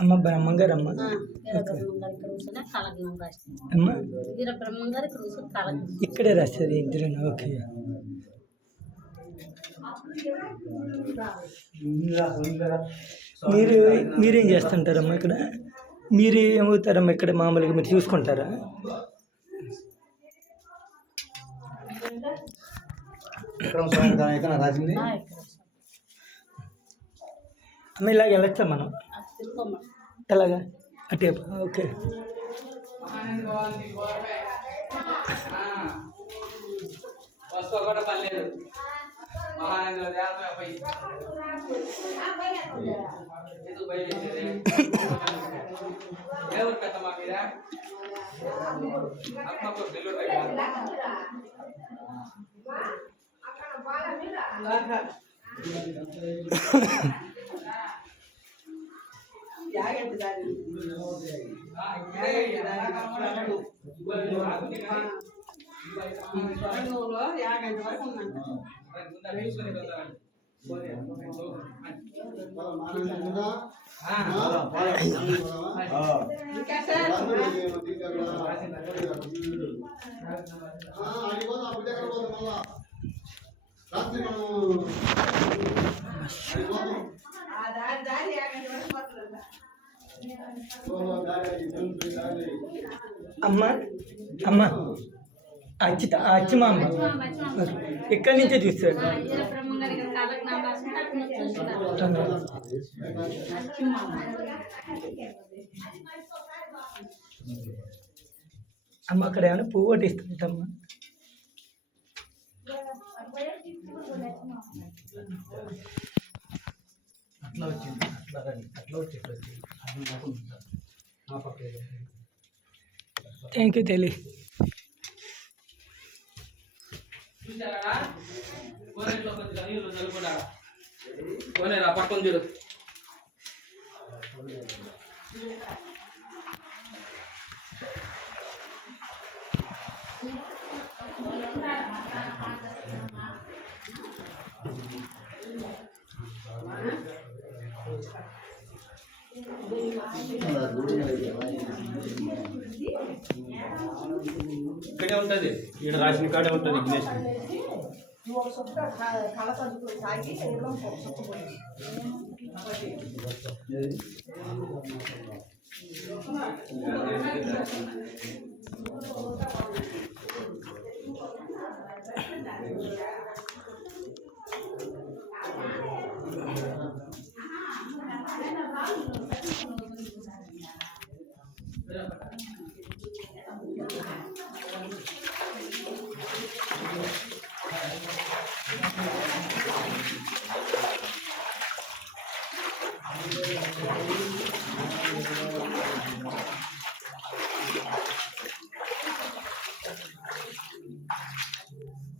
అమ్మ బ్రహ్మంగారు అమ్మ అమ్మ ఇక్కడే రాస్తారు ఇద్దరు. ఓకే. మీరేం చేస్తుంటారమ్మా ఇక్కడ? మీరు ఏమవుతారమ్మా ఇక్కడ? మామూలుగా మీరు చూసుకుంటారా? రాసింది అమ్మ. ఇలాగ వెళ్ళొచ్చా మనం? ఎలాగా? అటే. ఓకే. అమ్మ అమ్మ అచ్చి మా అమ్మ ఇక్కడి నుంచే చూస్తారు. అమ్మ అక్కడ ఏమైనా పువ్వు ఒకటి ఇస్తుంటమ్మా. అట్లా వచ్చింది, అట్లా వచ్చి థ్యాంక్ యూ తెలి. పక్కన చూడు. ఇక్కడే ఉంటుంది, ఇక్కడ రాసిన కాడే ఉంటుంది విఘ్నేష్.